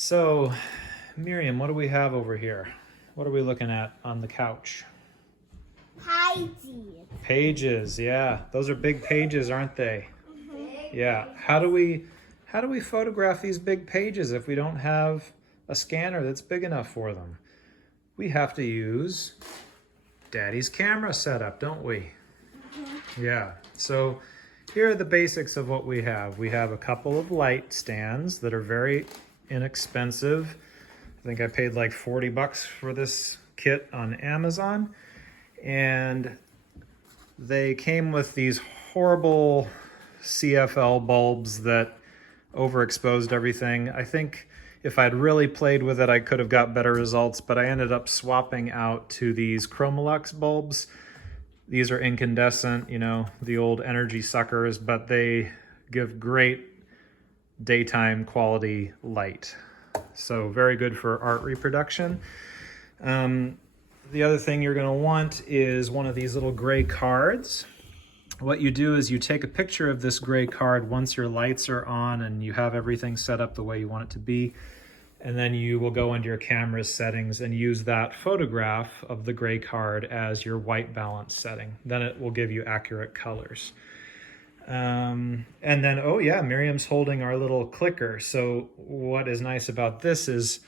So, Miriam, what do we have over here? What are we looking at on the couch? Pages. Pages, yeah. Those are big pages, aren't they? Yeah. How do we photograph these big pages if we don't have a scanner that's big enough for them? We have to use Daddy's camera setup, don't we? Yeah. So here are the basics of what we have. We have a couple of light stands that are very inexpensive. I think I paid like 40 bucks for this kit on Amazon. And they came with these horrible CFL bulbs that overexposed everything. I think if I'd really played with it, I could have got better results, but I ended up swapping out to these Chromolux bulbs. These are incandescent, you know, the old energy suckers, but they give great daytime quality light. So very good for art reproduction. The other thing you're gonna want is one of these little gray cards. What you do is you take a picture of this gray card once your lights are on and you have everything set up the way you want it to be. And then you will go into your camera's settings and use that photograph of the gray card as your white balance setting. Then it will give you accurate colors. And then, oh yeah, Miriam's holding our little clicker. So what is nice about this is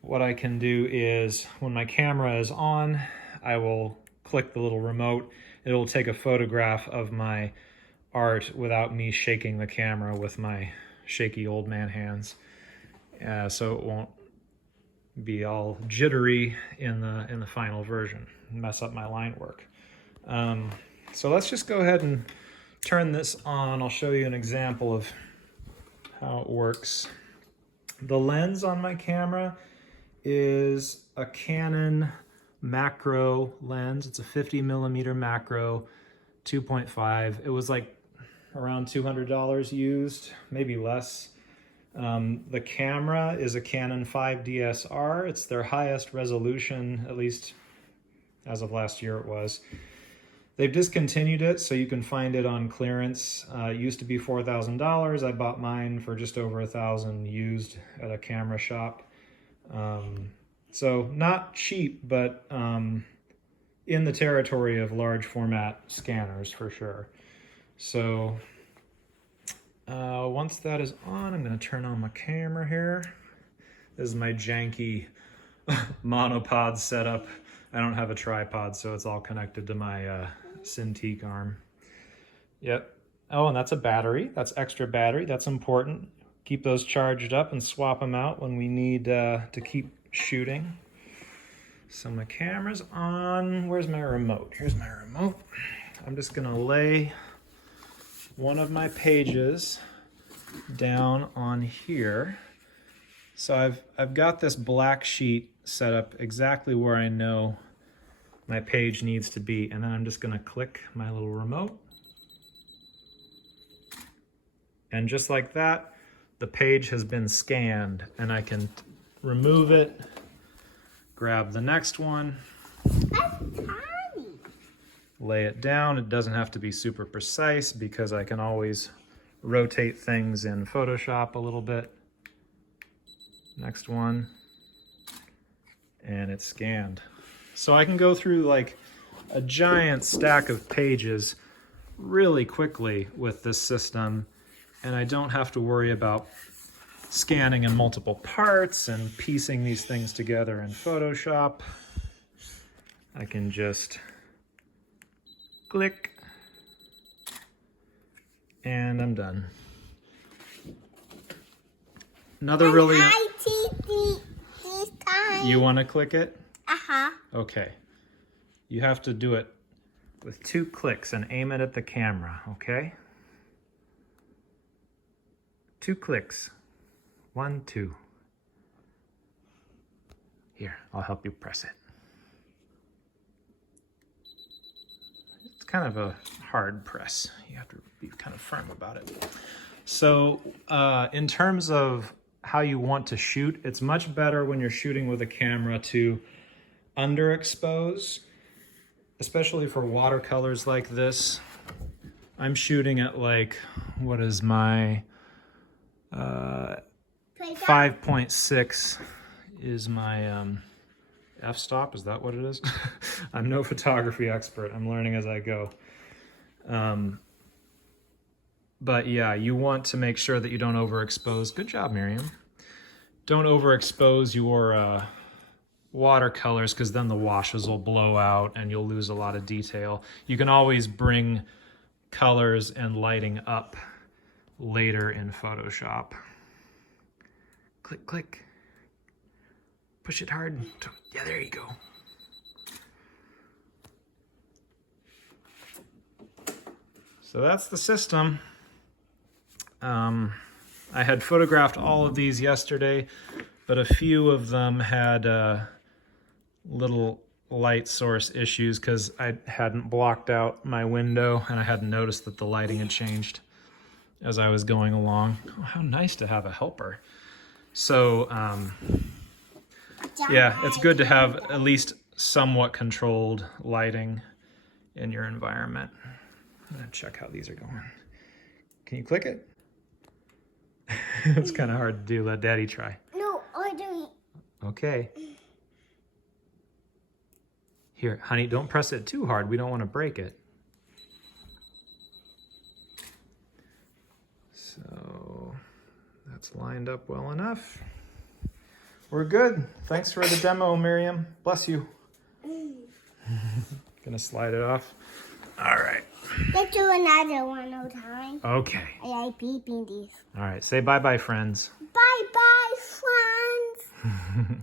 what I can do is when my camera is on, I will click the little remote. It will take a photograph of my art without me shaking the camera with my shaky old man hands. So it won't be all jittery in the final version, mess up my line work. So let's just go ahead and turn this on. I'll show you an example of how it works. The lens on my camera is a Canon macro lens. It's a 50mm macro 2.5. It was like around $200 used, maybe less. The camera is a Canon 5DSR. It's their highest resolution, at least as of last year it was. They've discontinued it, so you can find it on clearance. It used to be $4,000. I bought mine for just over $1,000 used at a camera shop. So not cheap, but in the territory of large format scanners for sure. So once that is on, I'm going to turn on my camera here. This is my janky monopod setup. I don't have a tripod, so it's all connected to my Cintiq arm. Yep. Oh, and that's a battery. That's extra battery. That's important. Keep those charged up and swap them out when we need to keep shooting. So my camera's on. Where's my remote? Here's my remote. I'm just gonna lay one of my pages down on here. So I've got this black sheet set up exactly where I know my page needs to be, and then I'm just gonna click my little remote. And just like that, the page has been scanned, and I can remove it, grab the next one, lay it down. It doesn't have to be super precise because I can always rotate things in Photoshop a little bit. Next one, and it's scanned. So I can go through like a giant stack of pages really quickly with this system, and I don't have to worry about scanning in multiple parts and piecing these things together in Photoshop. I can just click, and I'm done. Another really... You want to click it? Uh-huh. Okay. You have to do it with 2 clicks and aim it at the camera, okay? 2 clicks. 1, 2. Here, I'll help you press it. It's kind of a hard press. You have to be kind of firm about it. So in terms of how you want to shoot, it's much better when you're shooting with a camera to underexpose, especially for watercolors like this. I'm shooting at like, what is my 5.6 is my f-stop. Is that what it is? I'm no photography expert. I'm learning as I go. But yeah, you want to make sure that you don't overexpose. Good job, Miriam. Don't overexpose your watercolors, because then the washes will blow out and you'll lose a lot of detail. You can always bring colors and lighting up later in Photoshop. Click, click. Push it hard. Yeah, there you go. So that's the system. I had photographed all of these yesterday, but a few of them had little light source issues because I hadn't blocked out my window and I hadn't noticed that the lighting had changed as I was going along. Oh, how nice to have a helper. So, yeah, it's good to have at least somewhat controlled lighting in your environment. I'm gonna check how these are going. Can you click it? It's kind of hard to do. Let Daddy try. No, I don't. Okay. Here, honey, don't press it too hard. We don't want to break it. So that's lined up well enough. We're good. Thanks for the demo, Miriam. Bless you. Gonna slide it off. All right. Let's do another one more time. Okay. I like beeping these. All right. Say bye-bye, friends. Bye-bye, friends.